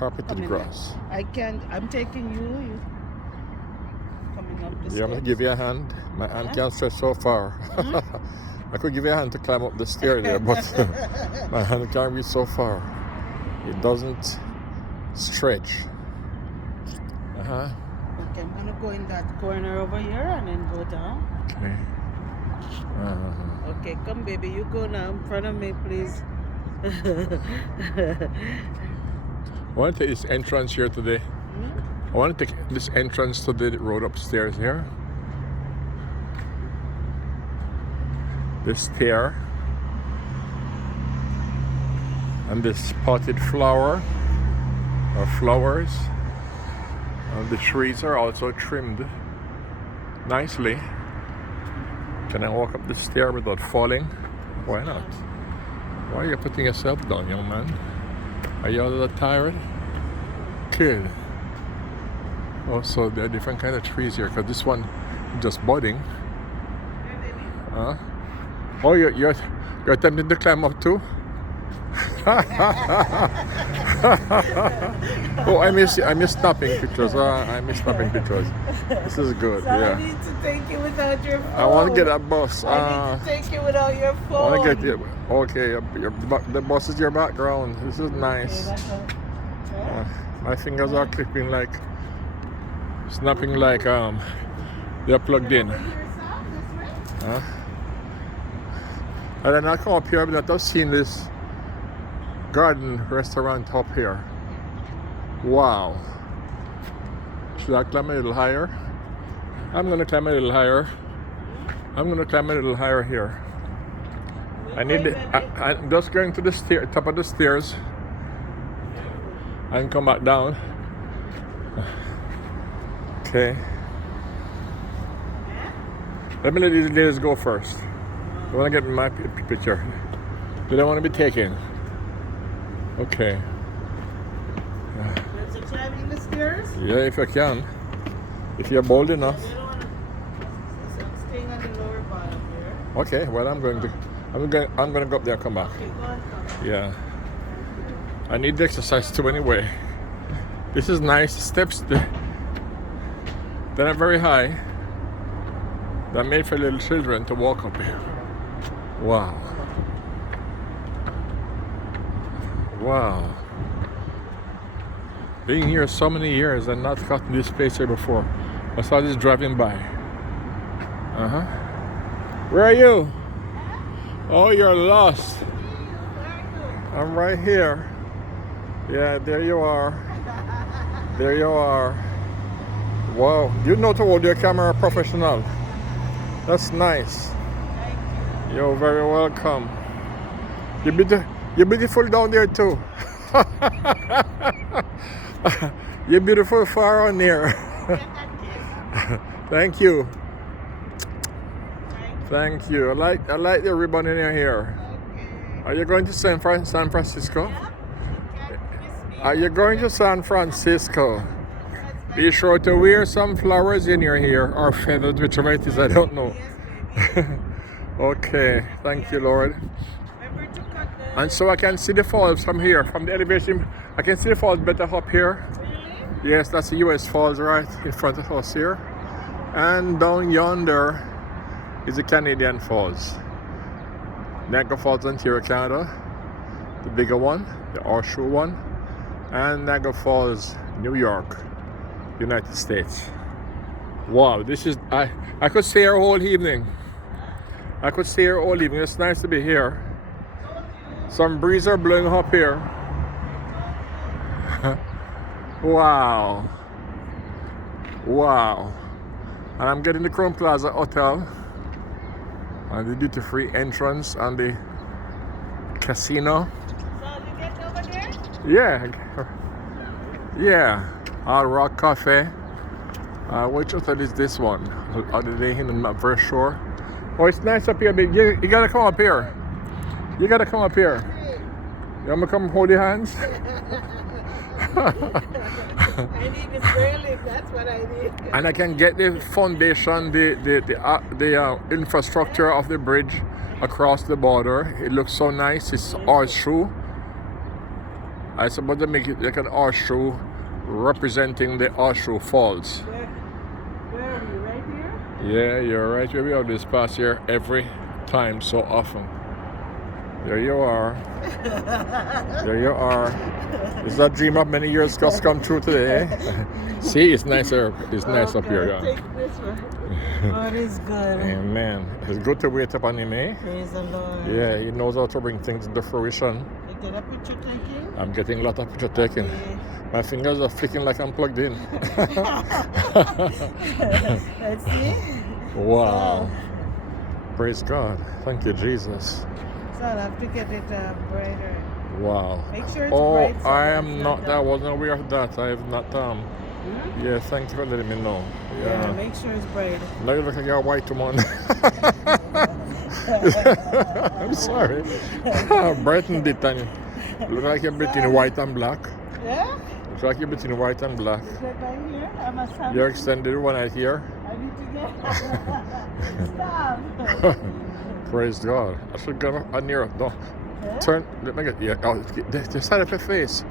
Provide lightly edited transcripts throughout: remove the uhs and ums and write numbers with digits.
carpeted grass. I can't. I'm taking you. You coming up the steps. You want me to give you a hand? My hand can't stretch so far. I could give you a hand to climb up the stair there, but my hand can't reach so far. It doesn't stretch. Okay, I'm gonna go in that corner over here and then go down. Okay. Okay, come baby, you go now in front of me, please. I want to take this entrance here today. I want to take this entrance to the road upstairs here. This stair. And this potted flower or flowers. And the trees are also trimmed nicely. Can I walk up the stair without falling? Why not? Why are you putting yourself down, young man? Are you all that tired? Good. Also, there are different kind of trees here, because this one is just budding. Oh, you're attempting to climb up too? Oh, I miss snapping pictures. I miss snapping pictures. This is good. So yeah. I need to take you without your phone. I want to get a bus. I need to take you without your phone. I want to get you. Okay, the bus is your background. This is nice. Okay, My fingers are clipping like, snapping like they're plugged in. And then I come up here, but I've seen this garden restaurant up here. Wow. Should I climb a little higher? I'm gonna climb a little higher. I'm gonna climb a little higher here. I'm just going to the top of the stairs and come back down. Okay. Let me let these ladies go first. I want to get my picture. They don't want to be taken. Okay. Is it climbing the stairs? Yeah, if I can. If you're bold enough. I'm staying on the lower bottom here. Okay, well I'm going to go up there and come back. Okay, go on, come. Yeah. I need the exercise too anyway. This is nice. Steps they're not very high. They're made for little children to walk up here. Wow. Wow. Being here so many years and not gotten this place here before. I saw this driving by. Where are you? Oh, you're lost. I'm right here. Yeah, there you are. There you are. Wow. You know to hold your camera professional. That's nice. You're very welcome. You're beautiful down there too. You're beautiful far on there. Thank you. Thank you. I like the ribbon in your hair. Are you going to San Francisco? Are you going to San Francisco? Be sure to wear some flowers in your hair or feathers, whichever it is, I don't know. Okay, thank you, Lord. And so I can see the falls from here, from the elevation. I can see the falls better up here. Yes, that's the US Falls right in front of us here. And down yonder is the Canadian Falls. Niagara Falls, Ontario, Canada. The bigger one, the horseshoe one. And Niagara Falls, New York, United States. Wow, this is, I could stay here all evening. I could stay here all evening. It's nice to be here. Some breeze are blowing up here. Wow. Wow. And I'm getting the Crown Plaza Hotel and the duty-free entrance and the casino. So you get over there? Yeah. Yeah. Hard Rock Cafe. Which hotel is this one? Are they in? I'm not very sure. Oh, it's nice up here, big. You gotta come up here. You gotta come up here. You want me to come hold your hands? I need this railing, that's what I need. And I can get the foundation, the infrastructure of the bridge across the border. It looks so nice. It's horseshoe. I suppose they make it like an horseshoe representing the horseshoe falls. Where are you? Right here? Yeah, you're right. We have this pass here every time, so often. There you are. There you are. It's a dream of many years just come true today. See, it's nicer. It's nice up here. Yeah. Take this one. God is good. Amen. It's good to wait upon him, eh? Praise the Lord. Yeah, he knows how to bring things into fruition. You get a picture taking? I'm getting a lot of picture taking. Okay. My fingers are flicking like I'm plugged in. Let's see. Wow. Praise God. Thank you, Jesus. So I'll have to get it brighter. Wow. Make sure it's Oh, bright. So I it's am not. I wasn't aware of that. I have not. Yeah, thank you for letting me know. Yeah, Yeah. make sure it's bright. Now you look like you're a white woman. I'm sorry. Brightened it, and look like you're between white and black. Yeah? Looks like you're between white and black. Is that right here? I must have. Your extended one right here. I need to get. Stop. Praise God. I should go near. No. Huh? Turn. Let me get. Yeah. Oh, the side of your face.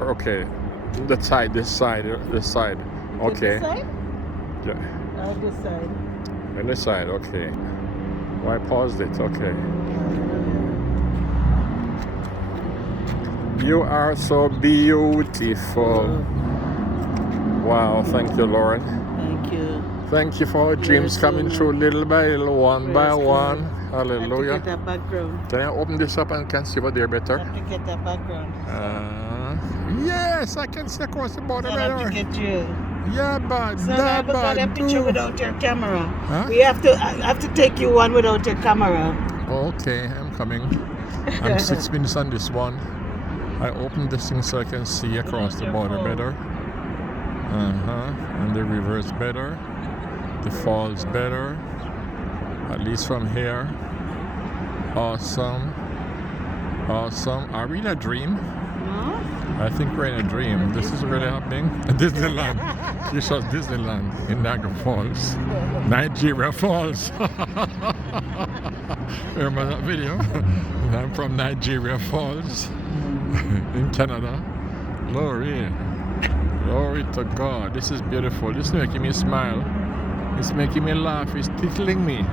Okay. The side. This side. This side. Okay. This side? Yeah. This side. And this side. Okay. Why paused it? Okay. You are so beautiful. Wow. Thank you, Lord. Thank you. Thank you for our dreams coming true little by little, one by Praise one. God. Hallelujah. I have to get that background. Can I open this up and can see over there I better? have to get that background. Yes, I can see across the border I have to better. get you. Yeah, but So I haven't got a picture without your camera. Huh? I have to take you one without your camera. Okay, I'm coming. I'm 6 minutes on this one. I opened this thing so I can see across the border better. And the river's better. The falls better. At least from here. Awesome. Awesome. Are we in a dream? No? I think we're in a dream. This is really happening. Disneyland. She shot Disneyland in Niagara Falls. Niagara Falls. Remember that video? I'm from Niagara Falls in Canada. Glory. Glory to God. This is beautiful. This is making me smile. It's making me laugh. It's tickling me.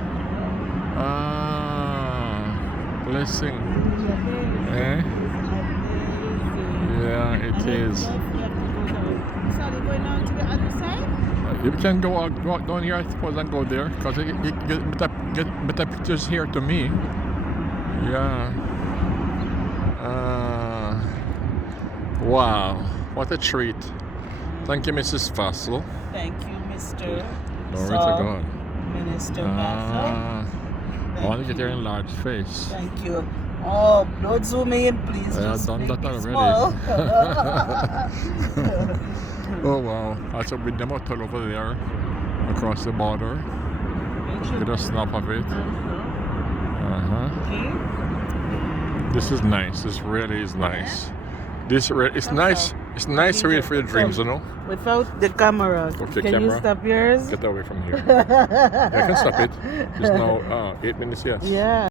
Blessing. Eh? Yeah, it is. Sorry, going on to the other side? You can walk down here, I suppose, and go there, because you get better pictures here to me. Yeah. Wow, what a treat. Thank you, Mrs. Fassel. Thank you, Mr. Glory to God. Minister Bassel. I want to get your enlarged face. Thank you. Oh, don't zoom me in, please. I have Just done make that it already. small. Oh wow, I should bring them hotel over there across the border. Get a snap of it. Okay. This is nice. This really is nice. It's nice. It's nice to read for your dreams, you know. Without the camera. Okay, Can camera. you stop yours? Get away from here. I can stop it. It's now 8 minutes. Yes. Yeah.